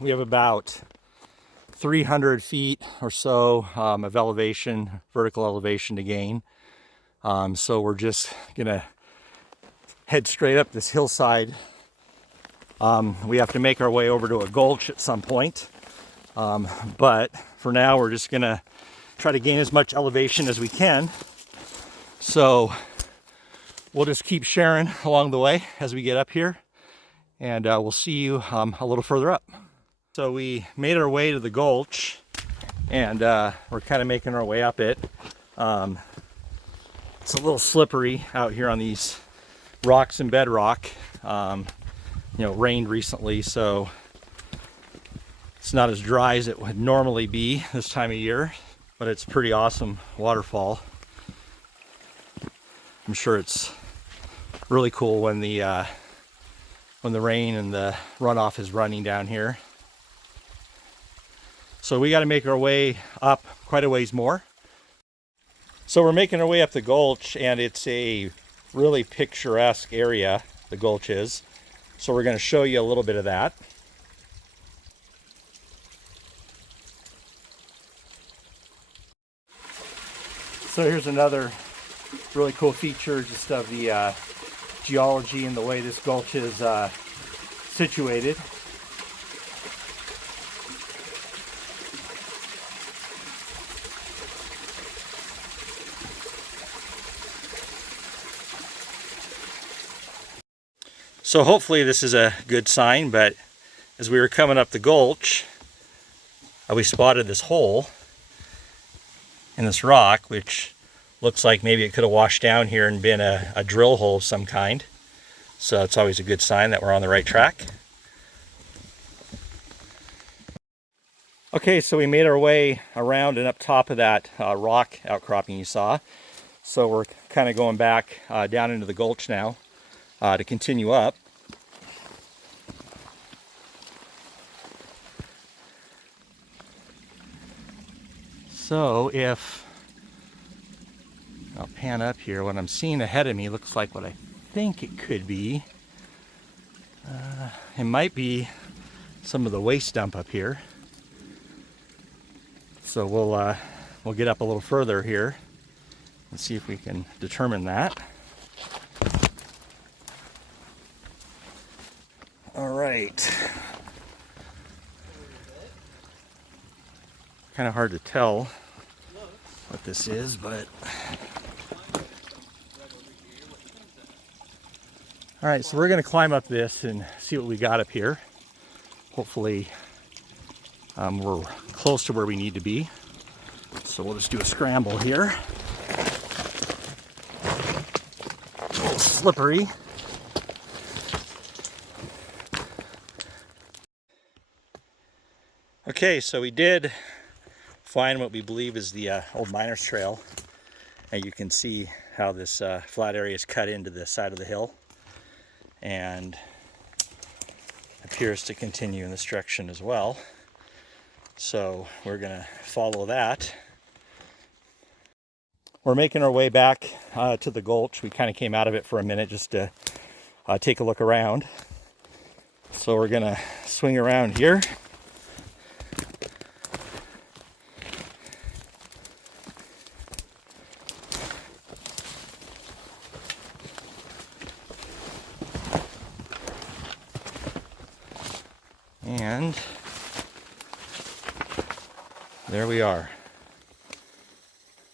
we have about 300 feet or so of elevation, vertical elevation to gain. So we're just gonna head straight up this hillside. We have to make our way over to a gulch at some point. But for now, we're just gonna try to gain as much elevation as we can. So we'll just keep sharing along the way as we get up here, and we'll see you a little further up. So we made our way to the gulch, and we're kind of making our way up it. It's a little slippery out here on these rocks and bedrock. Rained recently, so it's not as dry as it would normally be this time of year, but it's a pretty awesome waterfall. I'm sure it's really cool when the rain and the runoff is running down here. So we got to make our way up quite a ways more. So we're making our way up the gulch, and it's a really picturesque area, the gulch is. So we're going to show you a little bit of that. So here's another really cool feature just of the geology and the way this gulch is situated. So hopefully this is a good sign, but as we were coming up the gulch, we spotted this hole in this rock, which looks like maybe it could have washed down here and been a drill hole of some kind. So it's always a good sign that we're on the right track. Okay, so we made our way around and up top of that rock outcropping you saw. So we're kind of going back down into the gulch now to continue up. So if I'll pan up here, what I'm seeing ahead of me looks like what I think it could be. It might be some of the waste dump up here. So we'll get up a little further here and see if we can determine that. All right. Kind of hard to tell what this is, but all right, so we're going to climb up this and see what we got up here. Hopefully we're close to where we need to be. So we'll just do a scramble here. A little slippery. Okay, so we did find what we believe is the old miner's trail. And you can see how this flat area is cut into the side of the hill and appears to continue in this direction as well. So we're going to follow that. We're making our way back to the gulch. We kind of came out of it for a minute just to take a look around. So we're going to swing around here. And there we are,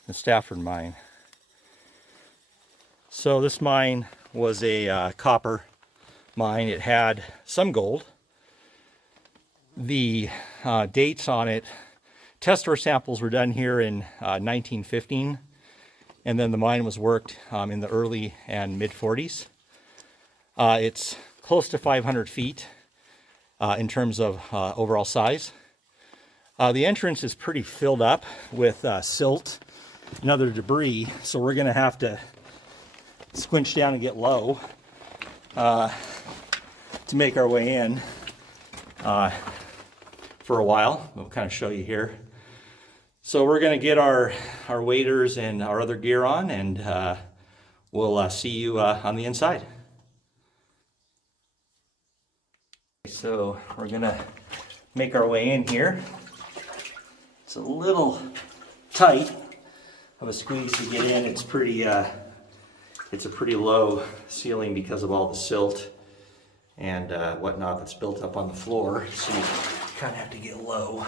the Stafford mine. So this mine was a copper mine. It had some gold. The dates on it, test ore samples were done here in 1915, and then the mine was worked in the early and mid 40s. It's close to 500 feet. In terms of overall size. The entrance is pretty filled up with silt and other debris, so we're going to have to squinch down and get low to make our way in for a while. We'll kind of show you here. So we're going to get our waders and our other gear on, and we'll see you on the inside. So we're gonna make our way in here. It's a little tight of a squeeze to get in. It's a pretty low ceiling because of all the silt and whatnot that's built up on the floor, so you kind of have to get low.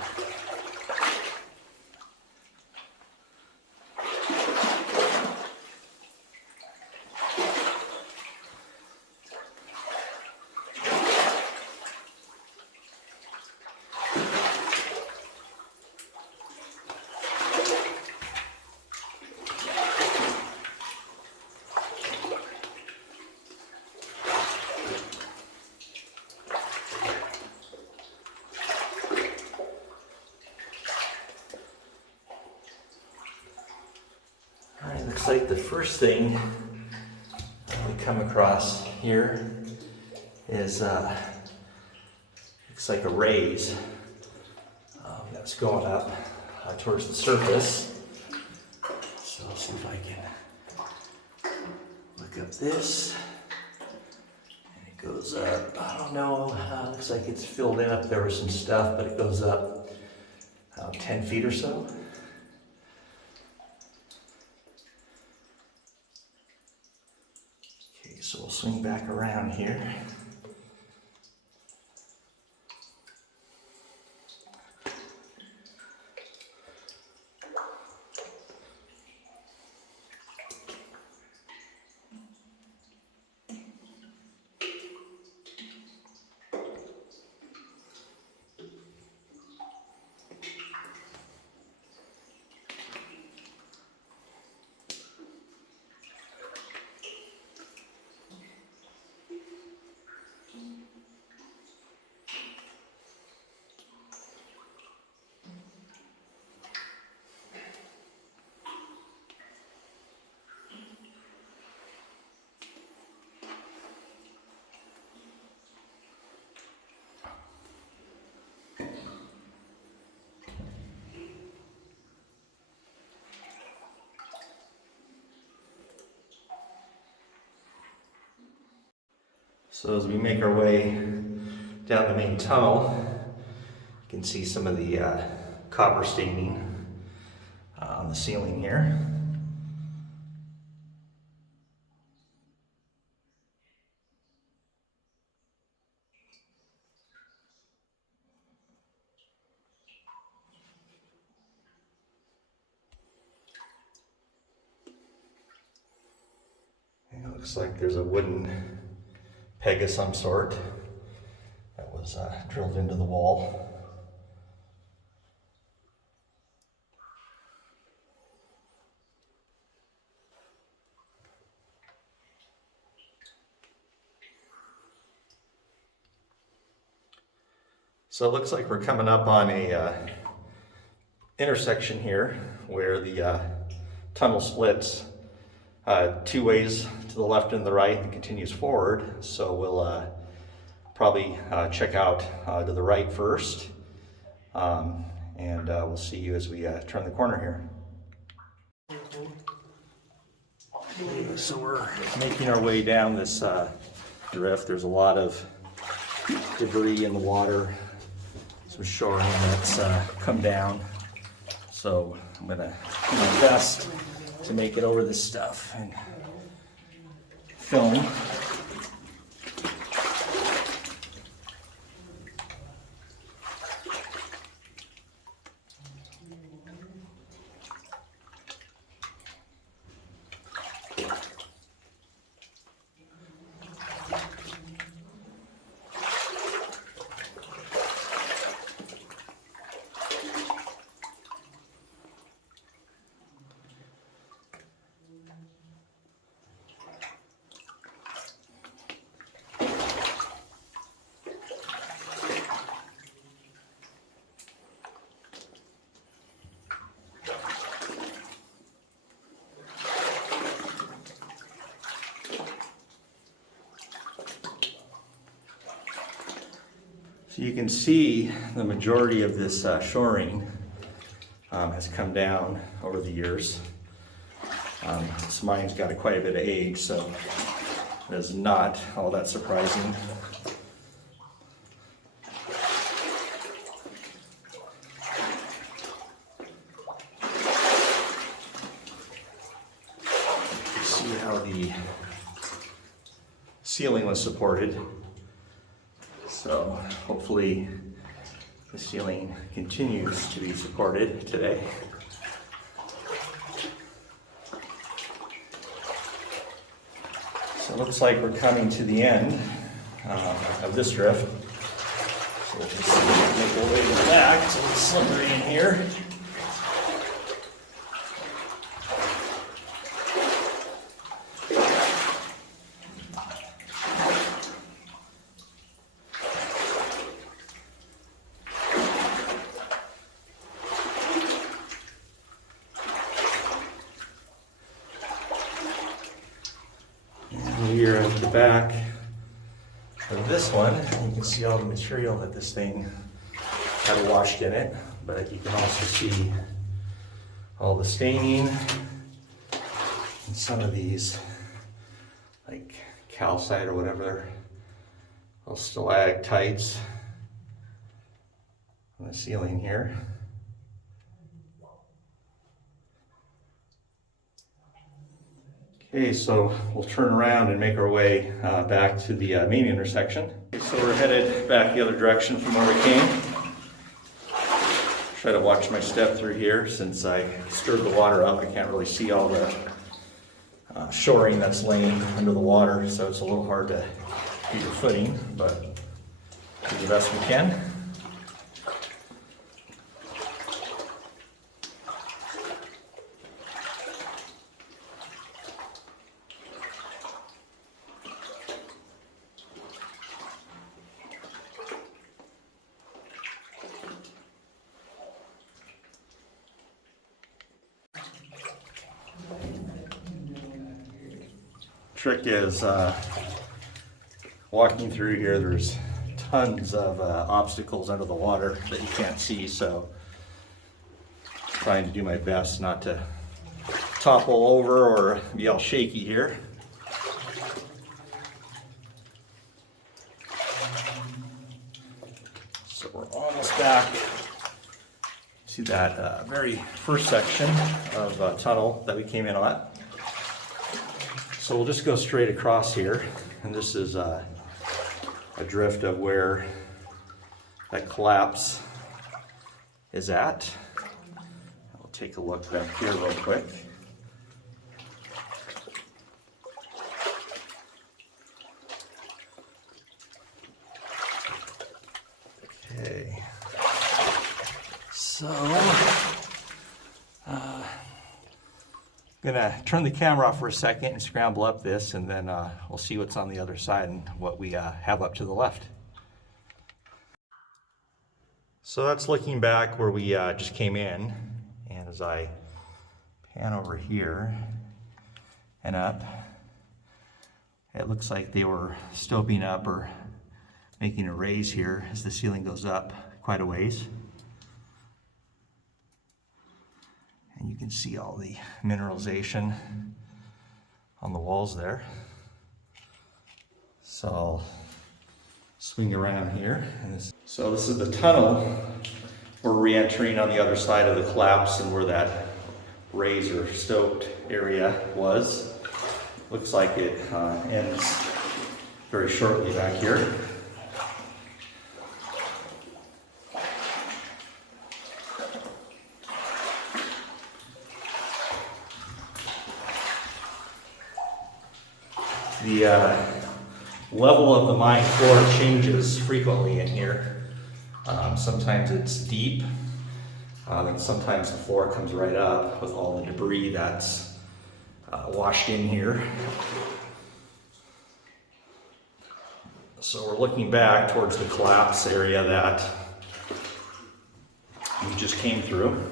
Looks like the first thing we come across here is looks like a raise that's going up towards the surface. So I'll see if I can look up this. And it goes up, I don't know, looks like it's filled in up there with some stuff, but it goes up 10 feet or so. So we'll swing back around here. So as we make our way down the main tunnel, you can see some of the copper staining on the ceiling here. And it looks like there's a wooden peg of some sort that was drilled into the wall. So it looks like we're coming up on a intersection here where the tunnel splits two ways, to the left and the right, and continues forward. So we'll probably check out to the right first, and we'll see you as we turn the corner here. So we're making our way down this drift. There's a lot of debris in the water, some shoring that's come down. So I'm gonna do my best to make it over this stuff and film. So you can see the majority of this shoring has come down over the years. This mine's got quite a bit of age, so it is not all that surprising. ceiling was supported. So hopefully the ceiling continues to be supported today. So it looks like we're coming to the end of this drift. So we'll just make our way to the back. It's a little slippery in here. Here at the back of this one, you can see all the material that this thing had washed in it, but you can also see all the staining and some of these, like calcite or whatever, little stalactites on the ceiling here. Okay, so we'll turn around and make our way back to the main intersection. Okay, so we're headed back the other direction from where we came. Try to watch my step through here since I stirred the water up. I can't really see all the shoring that's laying under the water, so it's a little hard to get your footing, but do the best we can. Trick is walking through here, there's tons of obstacles under the water that you can't see, so trying to do my best not to topple over or be all shaky here. So we're almost back to that very first section of tunnel that we came in on. So we'll just go straight across here, and this is a drift of where that collapse is at. We'll take a look back here real quick. Okay, so I'm gonna turn the camera off for a second and scramble up this, and then we'll see what's on the other side and what we have up to the left. So that's looking back where we just came in, and as I pan over here and up, it looks like they were stoping up or making a raise here as the ceiling goes up quite a ways. And you can see all the mineralization on the walls there. So I'll swing around here. So this is the tunnel we're re-entering on the other side of the collapse and where that raised or stoped area was. Looks like it ends very shortly back here. The level of the mine floor changes frequently in here. Sometimes it's deep, then sometimes the floor comes right up with all the debris that's washed in here. So we're looking back towards the collapse area that we just came through.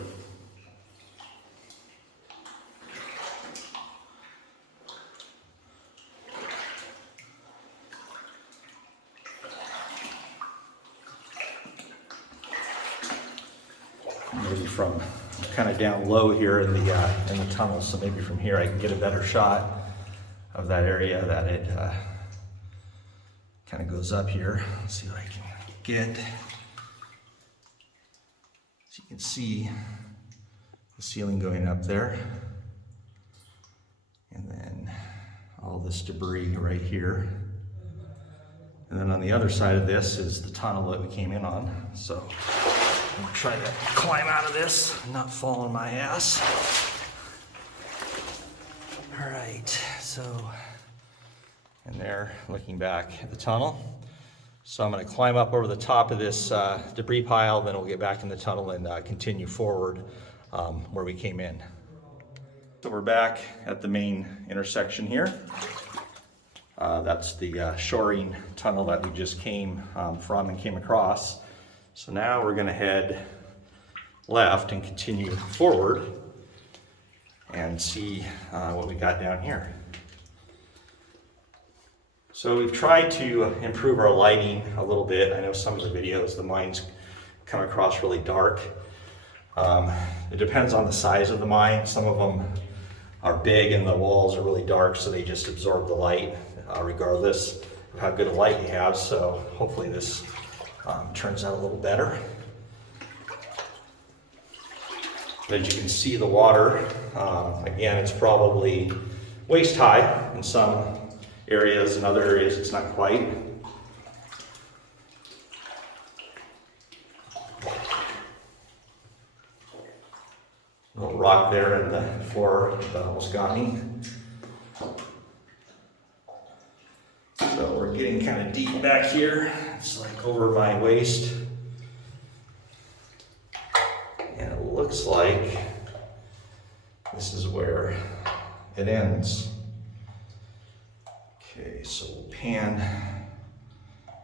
Maybe from kind of down low here in the tunnel, so maybe from here I can get a better shot of that area that it kind of goes up here. Let's see what I can get. So you can see the ceiling going up there, and then all this debris right here. And then on the other side of this is the tunnel that we came in on. So I'm gonna try to climb out of this and not fall on my ass. All right, so, and there, looking back at the tunnel. So I'm gonna climb up over the top of this debris pile, then we'll get back in the tunnel and continue forward where we came in. So we're back at the main intersection here. That's the shoring tunnel that we just came from and came across. So now we're gonna head left and continue forward and see what we got down here. So we've tried to improve our lighting a little bit. I know some of the videos, the mines come across really dark. It depends on the size of the mine. Some of them are big and the walls are really dark, so they just absorb the light regardless of how good a light you have. So hopefully this turns out a little better. But as you can see, the water, again, it's probably waist high in some areas. In other areas, it's not quite. A little rock there in the floor that almost got me. So we're getting kind of deep back here. It's like over my waist. And it looks like this is where it ends. Okay, so we'll pan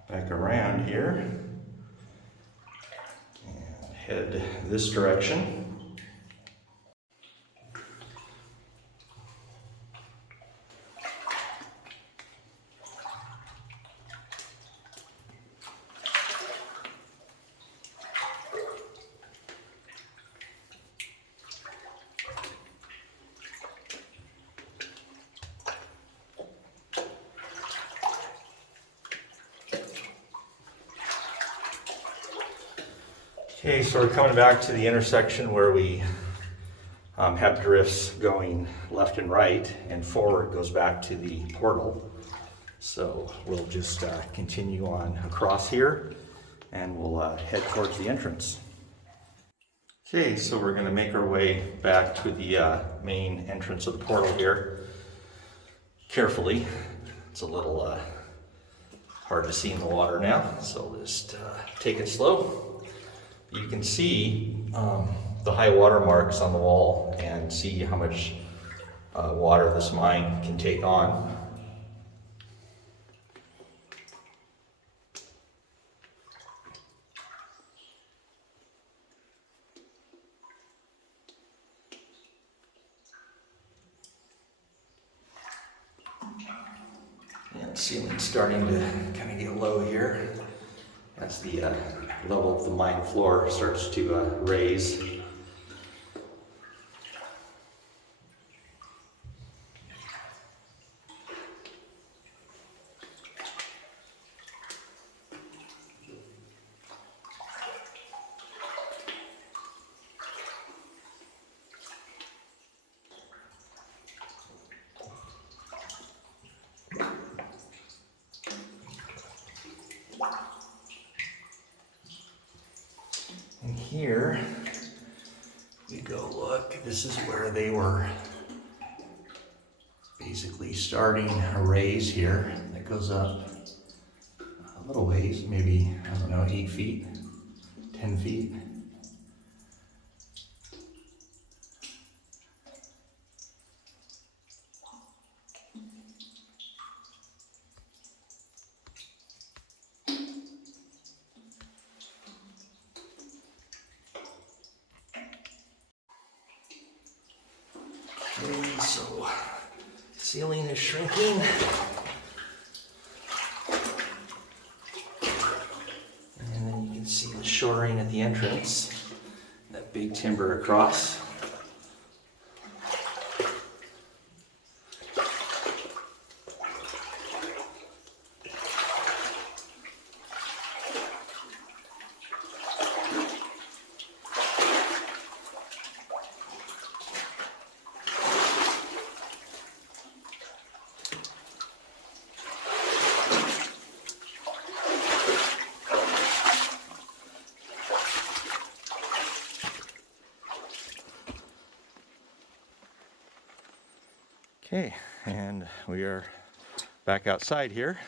back around here and head this direction. Okay, so we're coming back to the intersection where we have drifts going left and right, and forward goes back to the portal. So we'll just continue on across here and we'll head towards the entrance. Okay, so we're going to make our way back to the main entrance of the portal here. Carefully, it's a little hard to see in the water now, so just take it slow. You can see the high water marks on the wall and see how much water this mine can take on. And the ceiling's starting to kind of get low here as the level of the mine floor starts to raise. And here we go look, this is where they were basically starting a raise here that goes up a little ways, maybe, I don't know, 8 feet, 10 feet. Okay, so ceiling is shrinking. And then you can see the shoring at the entrance, that big timber across. Okay, and we are back outside here,